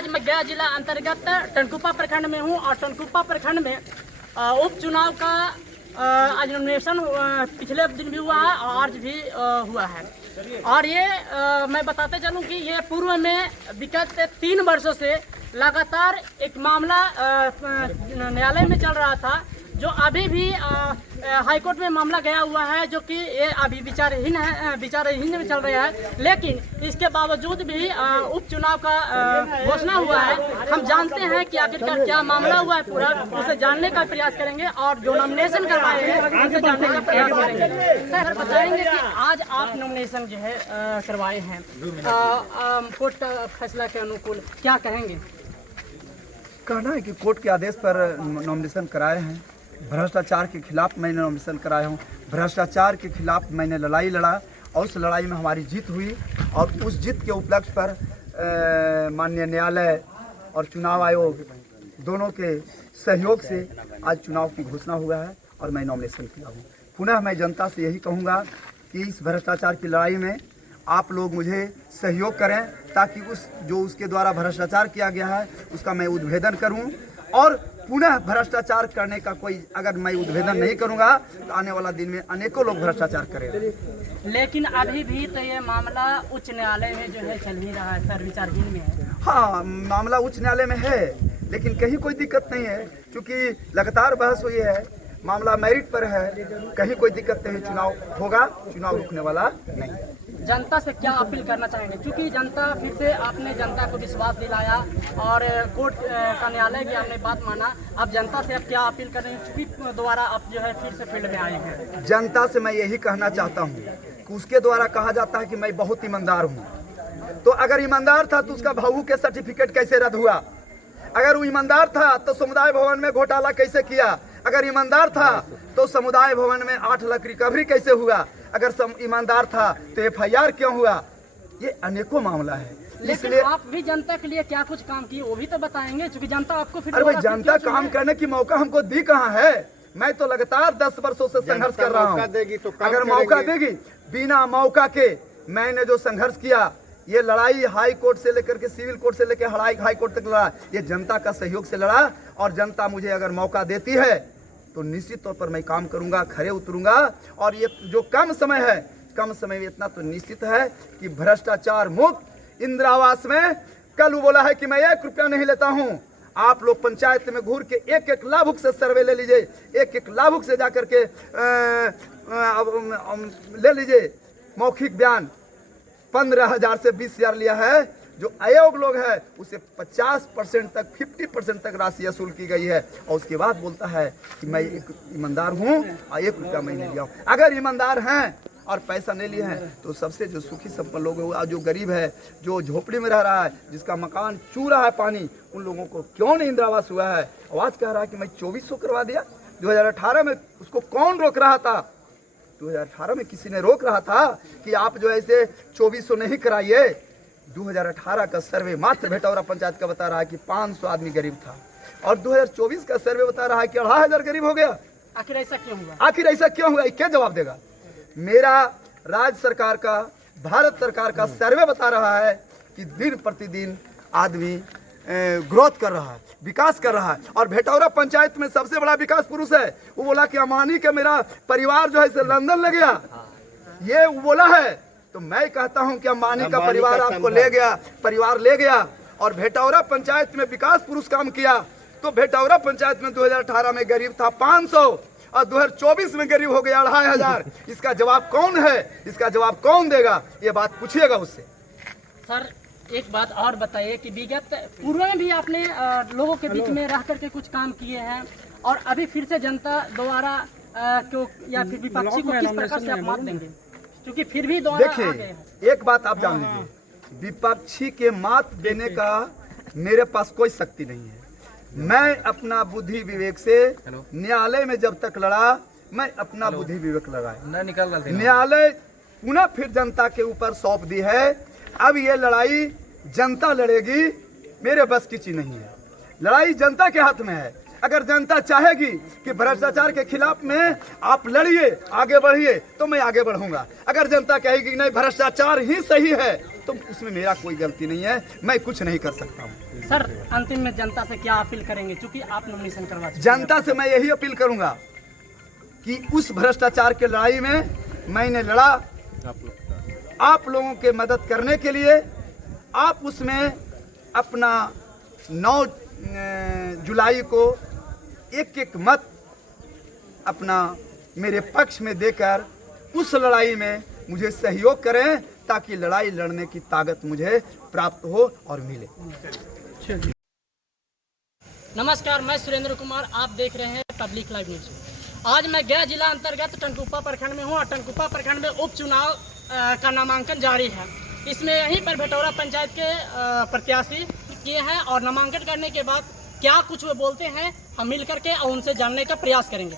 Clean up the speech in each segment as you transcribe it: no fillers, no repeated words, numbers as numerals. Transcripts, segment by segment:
आज मैं गया जिला अंतर्गत टनकुप्पा प्रखंड में हूँ और टनकुप्पा प्रखंड में उपचुनाव का आज नॉमिनेशन पिछले दिन भी हुआ है और आज भी हुआ है। और ये मैं बताते चलूँ कि ये पूर्व में विगत 3 वर्षों से लगातार एक मामला न्यायालय में चल रहा था, जो अभी भी हाईकोर्ट में मामला गया हुआ है, जो कि ये अभी विचारहीन में चल रहा है। लेकिन इसके बावजूद भी उपचुनाव का घोषणा हुआ है। हम जानते हैं कि आखिरकार क्या मामला हुआ है पूरा, उसे जानने का प्रयास करेंगे और जो नॉमिनेशन करवाए हैं उसे जानने का प्रयास करेंगे। सर बताएंगे कि आज आप नॉमिनेशन जो है करवाए हैं कोर्ट का फैसला के अनुकूल, क्या कहेंगे? कहना है कि कोर्ट के आदेश पर नॉमिनेशन कराए हैं। भ्रष्टाचार के खिलाफ मैंने नॉमिनेशन कराया हूँ। भ्रष्टाचार के खिलाफ मैंने लड़ाई लड़ा और उस लड़ाई में हमारी जीत हुई और उस जीत के उपलक्ष्य पर माननीय न्यायालय और चुनाव आयोग दोनों के सहयोग से आज चुनाव की घोषणा हुआ है और मैं नॉमिनेशन किया हूँ। पुनः मैं जनता से यही कहूँगा कि इस भ्रष्टाचार की लड़ाई में आप लोग मुझे सहयोग करें, ताकि उसके द्वारा भ्रष्टाचार किया गया है उसका मैं उद्भेदन करूं और पुनः भ्रष्टाचार करने का कोई, अगर मैं उद्भेदन नहीं करूंगा तो आने वाला दिन में अनेकों लोग भ्रष्टाचार करेंगे। लेकिन अभी भी तो ये मामला उच्च न्यायालय में जो है चल ही रहा है सर, विचाराधीन में है। हाँ, मामला उच्च न्यायालय में है, लेकिन कहीं कोई दिक्कत नहीं है, क्योंकि लगातार बहस हुई है, मामला मेरिट पर है, कहीं कोई दिक्कत नहीं। चुनाव होगा, चुनाव रुकने वाला नहीं। जनता से क्या अपील करना चाहेंगे, क्योंकि जनता फिर से आपने जनता को विश्वास दिलाया और कोर्ट का न्यायालय की आपने बात माना, अब जनता से अब क्या अपील कर रहे हैं, क्योंकि दोबारा आप जो है फिर से फील्ड में आए हैं? जनता से मैं यही कहना चाहता हूँ कि उसके द्वारा कहा जाता है कि मैं बहुत ईमानदार हूँ, तो अगर ईमानदार था तो उसका भाऊ के सर्टिफिकेट कैसे रद्द हुआ? अगर वो ईमानदार था तो समुदाय भवन में घोटाला कैसे किया? अगर ईमानदार था तो समुदाय भवन में 8 लाख रिकवरी कैसे हुआ? अगर ईमानदार था तो FIR क्यों हुआ? ये अनेकों मामला है। इसलिए आप भी जनता के लिए क्या कुछ काम किए वो भी तो बताएंगे, क्योंकि जनता आपको फिर। अरे भाई, जनता काम करने की मौका हमको दी कहाँ है? मैं तो लगातार 10 वर्षों से संघर्ष कर रहा हूँ। अगर मौका देगी, बिना मौका के मैंने जो संघर्ष किया, ये लड़ाई हाई कोर्ट से लेकर के सिविल कोर्ट से लेकर हाई कोर्ट तक लड़ा, ये जनता का सहयोग से लड़ा। और जनता मुझे अगर मौका देती है तो निश्चित तौर पर मैं काम करूंगा, खड़े उतरूंगा। और ये जो कम समय है, कम समय में इतना तो निश्चित है कि भ्रष्टाचार मुक्त इंदिरा आवास में कल वो बोला है कि मैं 1 रुपया नहीं लेता हूं। आप लोग पंचायत में घूर के एक लाभुक से सर्वे ले लीजिए, एक लाभुक से जाकर के ले लीजिए मौखिक बयान। 15,000 से 20,000 लिया है। जो आयोग लोग है उसे 50% तक 50% तक राशि वसूल की गई है और उसके बाद बोलता है कि मैं एक ईमानदार हूँ और 1 रुपया मैं नहीं लिया हूँ। अगर ईमानदार हैं और पैसा नहीं लिए हैं तो सबसे जो सुखी संपन्न लोग हैं, जो गरीब है, जो झोपड़ी में रह रहा है, जिसका मकान चू रहा है पानी, उन लोगों को क्यों नहीं इंदिरा आवास हुआ है? आवाज कह रहा है कि मैं 2400 करवा दिया। 2018 में उसको कौन रोक रहा था? 2018 में किसी ने रोक रहा था कि आप जो ऐसे 2400 नहीं कराइए। 2018 का सर्वे मात्र भेटौरा पंचायत का बता रहा है कि 500 आदमी गरीब था और 2024 का सर्वे बता रहा है कि 2,500 गरीब हो गया। आखिर ऐसा क्यों हुआ? आखिर ऐसा क्यों हुआ? क्या जवाब देगा? मेरा राज्य सरकार का, भारत सरकार का सर्वे बता रहा है कि दिन प्रतिदिन आदमी ग्रोथ कर रहा है, विकास कर रहा है। और भेटौरा पंचायत में सबसे बड़ा विकास पुरुष है। वो बोला कि अमानी का मेरा परिवार जो है से लंदन ले गया, ये वो बोला है। तो मैं कहता हूं कि अंबानी का परिवार आपको ले गया, परिवार ले गया और भेटौरा पंचायत में विकास पुरुष काम किया। तो भेटौरा पंचायत में 2018 में गरीब था 500 और 2024 में गरीब हो गया 2,500। इसका जवाब कौन है? इसका जवाब कौन देगा? ये बात पूछिएगा उससे। सर एक बात और बताइए कि विगत पूर्व में भी आपने लोगों के बीच में रह करके कुछ काम किए हैं और अभी फिर से जनता दोबारा क्यों या फिर विपक्षी को किस प्रकार से आप मात देंगे, क्योंकि फिर भी देखिए, एक बात आप जान लीजिए, विपक्षी के मात देने का मेरे पास कोई शक्ति नहीं है। मैं अपना बुद्धि विवेक से न्यायालय में जब तक लड़ा, मैं अपना बुद्धि विवेक लगाया। न्यायालय पुनः फिर जनता के ऊपर सौंप दी है। अब ये लड़ाई जनता लड़ेगी, मेरे बस की चीज नहीं है। लड़ाई जनता के हाथ में है। अगर जनता चाहेगी कि भ्रष्टाचार के खिलाफ में आप लड़िए, आगे बढ़िए, तो मैं आगे बढ़ूंगा। अगर जनता कहेगी नहीं भ्रष्टाचार ही सही है तो उसमें मेरा कोई गलती नहीं है, मैं कुछ नहीं कर सकता हूँ। सर अंतिम में जनता से क्या अपील करेंगे, चूंकि आप नॉमिनेशन करवा चुके हैं? जनता से मैं यही अपील करूंगा कि उस भ्रष्टाचार के लड़ाई में मैंने लड़ा, आप लोगों के मदद करने के लिए। आप उसमें अपना 9 जुलाई को एक मत अपना मेरे पक्ष में देकर उस लड़ाई में मुझे सहयोग करें, ताकि लड़ाई लड़ने की ताकत मुझे प्राप्त हो और मिले। नमस्कार, मैं सुरेंद्र कुमार, आप देख रहे हैं पब्लिक लाइव न्यूज। आज मैं गया जिला अंतर्गत टनकुप्पा प्रखंड में हूँ और टनकुप्पा प्रखंड में उपचुनाव का नामांकन जारी है। इसमें यहीं पर भेटौरा पंचायत के प्रत्याशी किए हैं और नामांकन करने के बाद क्या कुछ वो बोलते हैं, हम मिल करके और उनसे जानने का प्रयास करेंगे।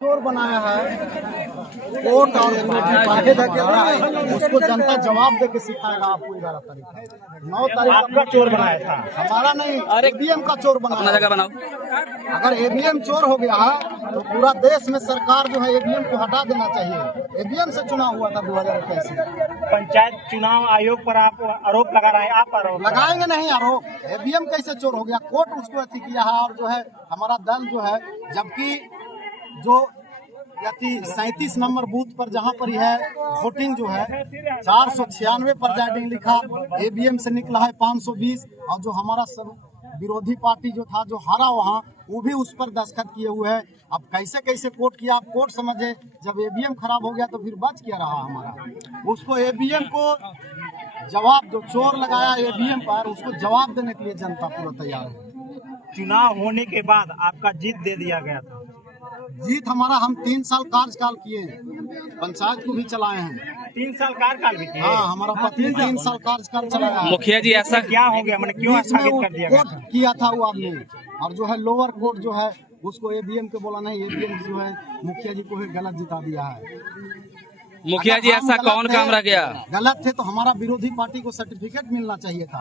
चोर बनाया है, कोर्ट और आगे धकेल रहा है, उसको जनता जवाब दे के सिखाएगा आपको 11 तारीख 9 तारीख आपका चोर बनाया था, हमारा नहीं, ईवीएम का चोर बनाया। जगह बनाओ। अगर ईवीएम चोर हो गया है तो पूरा देश में सरकार जो है ईवीएम को हटा देना चाहिए। ईवीएम से चुनाव हुआ था 2021 में। पंचायत चुनाव आयोग पर आप आरोप लगा रहे हैं, आप आरोप लगाएंगे नहीं आरोप। ईवीएम कैसे चोर हो गया, कोर्ट उसको अति किया है। और जो है हमारा दल जो है, जबकि जो 37 नंबर बूथ पर जहाँ पर है वोटिंग जो है 496 पर जाइडिंग लिखा, ईवीएम से निकला है 520। और जो हमारा सब विरोधी पार्टी जो था, जो हारा वहाँ, वो भी उस पर दस्तखत किए हुए है। अब कैसे कैसे कोर्ट किया, आप कोर्ट समझे। जब ईवीएम खराब हो गया तो फिर बच क्या रहा हमारा। उसको ईवीएम को जवाब, जो चोर लगाया ईवीएम पर, उसको जवाब देने के लिए जनता पूरा तैयार है। चुनाव होने के बाद आपका जीत दे दिया गया था। जीत हमारा, हम 3 साल कार्यकाल किए, पंचायत को भी चलाए हैं। 3 साल कार्यकाल भी किए। हाँ, हमारा पति 3 साल कार्यकाल चलाया है। मुखिया जी ऐसा क्या हो गया, मैंने क्यों स्थगित कर दिया गया? कोर्ट किया था वो आदमी, और जो है लोअर कोर्ट जो है उसको ईवीएम के बोला नहीं, ईवीएम जो है मुखिया जी को ही गलत जिता दिया है। मुखिया जी ऐसा कौन काम रह गया? गलत थे तो हमारा विरोधी पार्टी को सर्टिफिकेट मिलना चाहिए था।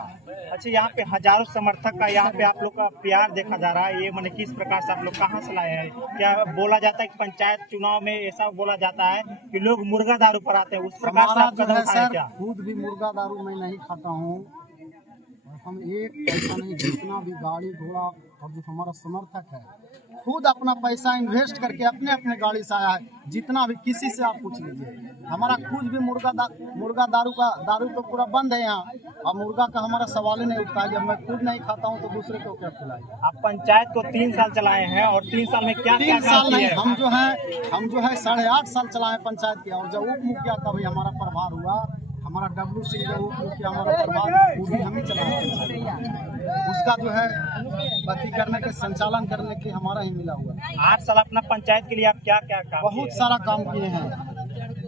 अच्छा, यहाँ पे हजारों समर्थक का यहाँ पे आप लोग का प्यार देखा जा रहा है, ये मैंने किस प्रकार से आप लोग कहाँ से लाए हैं? क्या बोला जाता है कि पंचायत चुनाव में ऐसा बोला जाता है कि लोग मुर्गा दारू पर आते हैं, उस प्रकार से आप कदम उठाए क्या? खुद भी मुर्गा दारू मैं नहीं खाता हूँ। हम एक पैसा नहीं, जितना भी गाड़ी घोड़ा और जो हमारा समर्थक है, खुद अपना पैसा इन्वेस्ट करके अपने अपने गाड़ी से आया है। जितना भी, किसी से आप पूछ लीजिए, हमारा कुछ भी मुर्गा दारू तो पूरा बंद है यहाँ। और मुर्गा का हमारा सवाल ही नहीं उठता है। जब मैं खुद नहीं खाता हूँ तो दूसरे को क्या खिलाएगा। आप पंचायत को 3 साल चलाए हैं और 3 साल में क्या 3 साल नहीं, हम जो है 8.5 साल चलाए पंचायत के। और जब उप मुखिया का भी हमारा प्रभार हुआ, हमारा डब्लू सिंह जब उप मुखिया हमारा प्रभार, वो भी हम ही चलाए। उसका जो है पति करने के, संचालन करने के हमारा ही मिला हुआ। 8 साल अपना पंचायत के लिए आप क्या क्या काम? बहुत सारा काम किए हैं।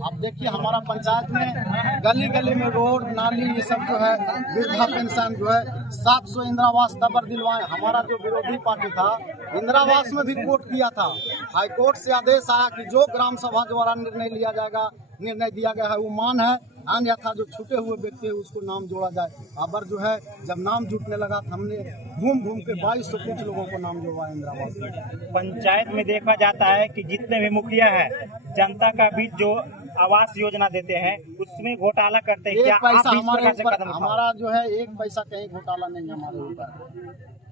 आप देखिए हमारा पंचायत में गली गली में रोड नाली ये सब जो है, वृद्धा पेंशन जो है 700 इंदिरा आवास दबर दिलवाए। हमारा जो विरोधी पार्टी था, इंदिरा आवास में भी कोर्ट किया था। हाई कोर्ट से आदेश आया कि जो ग्राम सभा द्वारा निर्णय लिया जाएगा, निर्णय दिया गया है वो मान है, अन्यथा जो छूटे हुए व्यक्ति है उसको नाम जोड़ा जाए। अबर जो है जब नाम जुटने लगा तो हमने घूम घूम के 2200 कुछ लोगों को नाम जोड़वा इंदिरा आवास में। पंचायत में देखा जाता है कि जितने भी मुखिया है, जनता का बीच जो आवास योजना देते हैं उसमें घोटाला करते हैं। क्या पैसा आप इस हमारे प्रकार से ऊपर, कदम हमारा जो है 1 पैसा कहीं घोटाला नहीं हमारे ऊपर,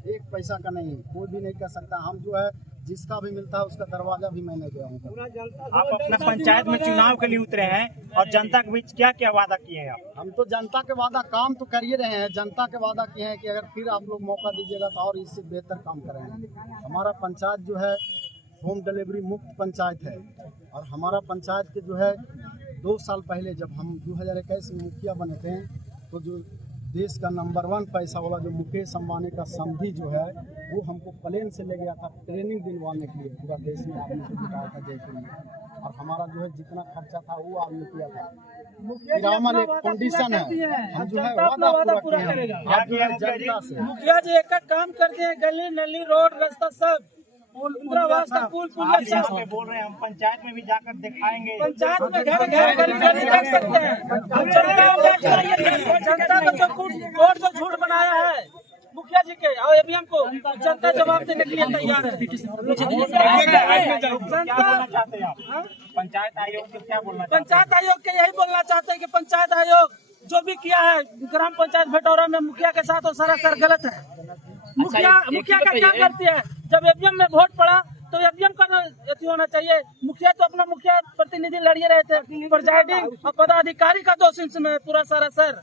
1 पैसा का नहीं, कोई भी नहीं कर सकता। हम जो है जिसका भी मिलता है उसका दरवाजा भी मैंने गया हूँ। आप अपने पंचायत में चुनाव के लिए उतरे हैं और जनता के बीच क्या क्या वादा किए हैं आप? हम तो जनता के वादा काम तो कर ही रहे हैं। जनता के वादा किए हैं कि अगर फिर आप लोग मौका दीजिएगा तो और इससे बेहतर काम करेंगे। हमारा पंचायत जो है होम डिलीवरी मुक्त पंचायत है। और हमारा पंचायत के जो है 2 साल पहले जब हम 2021 में मुखिया बने थे, तो जो देश का नंबर 1 पैसा वाला जो मुकेश अंबानी का समधी जो है, वो हमको प्लेन से ले गया था ट्रेनिंग दिलवाने के लिए। पूरा देश में आदमी को जुटाया था जयपुर में, और हमारा जो है जितना खर्चा था वो आदमी किया था। फिर हमारा एक कंडीशन है, हम जो है वादा पूरा किए हैं। आप जो है जनता से मुखिया जी एक काम करते हैं, गली नली रोड रास्ता सब इंदिरावास का पुल बोल रहे हैं हम पंचायत में भी जाकर दिखाएंगे। पंचायत में घर घर गली गली कर सकते हैं। जनता को जो वोट जो झूठ बनाया है मुखिया जी के और ईवीएम को, जनता जवाब देने के लिए तैयार है। पंचायत आयोग को क्या बोलना? पंचायत आयोग के यही बोलना चाहते हैं कि पंचायत आयोग जो भी किया है ग्राम पंचायत भेटौरा में मुखिया के साथ, वो सरासर गलत है। मुखिया का क्या करती है? जब ईवीएम में वोट पड़ा तो ईवीएम का अथी होना चाहिए। मुखिया तो अपना मुखिया प्रतिनिधि लड़िए रहे थे, प्रिजाइडिंग और पदाधिकारी का दोष इसमें पूरा सरासर।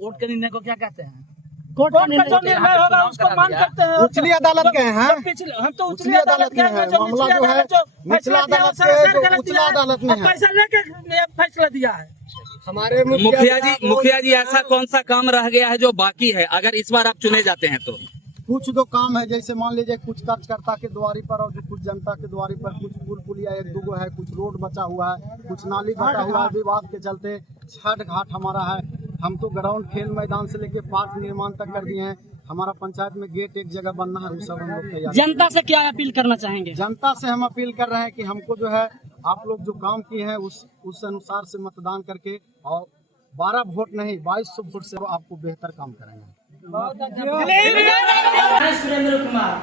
वोट के निर्णय को क्या कहते हैं? कोर्ट का जो निर्णय होगा उसको मान करते हैं। उचली अदालत के हैं, हम तो उचली अदालत के हैं। मामला जो है निचला अदालत के उचला अदालत में है, पैसा लेके फैसला दिया है। हमारे मुखिया जी ऐसा कौन सा काम रह गया है जो बाकी है, अगर इस बार आप चुने जाते हैं तो? कुछ जो काम है, जैसे मान लीजिए कुछ कार्यकर्ता के द्वारी पर और कुछ जनता के द्वारी पर, कुछ पुल पुलिया 1-2 है, कुछ रोड बचा हुआ है, कुछ नाली बचा हुआ है विवाद के चलते। छठ घाट हमारा है, हम तो ग्राउंड खेल मैदान से लेके पार्क निर्माण तक कर दिए हैं। हमारा पंचायत में गेट एक जगह बनना है, वो सब हम लोग तैयार। जनता से क्या अपील करना चाहेंगे? जनता से हम अपील कर रहे हैं कि हमको जो है आप लोग जो काम किए हैं उस अनुसार से मतदान करके, और 12 वोट नहीं 2200 वोट से आपको बेहतर काम करेंगे। सुरेंद्र कुमार,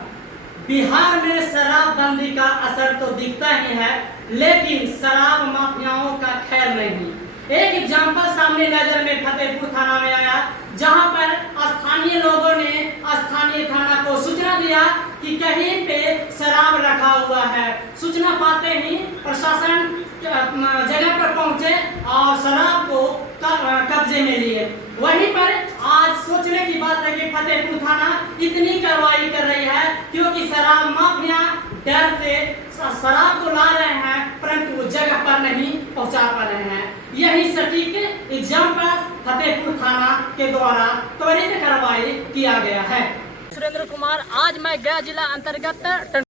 बिहार में शराबबंदी का असर तो दिखता ही है, लेकिन शराब माफियाओं का खैर नहीं। एक एग्जाम्पल सामने नजर में फतेहपुर थाना में आया, जहां पर स्थानीय लोगों ने स्थानीय थाना को सूचना दिया कि कहीं पे शराब रखा हुआ है। सूचना पाते ही प्रशासन जगह पर पहुंचे और शराब को कब्जे में लिए। वहीं पर आज सोचने की बात है कि फतेहपुर थाना इतनी कार्रवाई कर रही है क्योंकि शराब माफिया डर से शराब को ला रहे हैं, परंतु वो जगह पर नहीं पहुंचा पा रहे हैं। यही सटीक एग्जाम्पल फतेहपुर थाना के द्वारा त्वरित कार्रवाई किया गया है। सुरेंद्र कुमार, आज मैं गया जिला अंतर्गत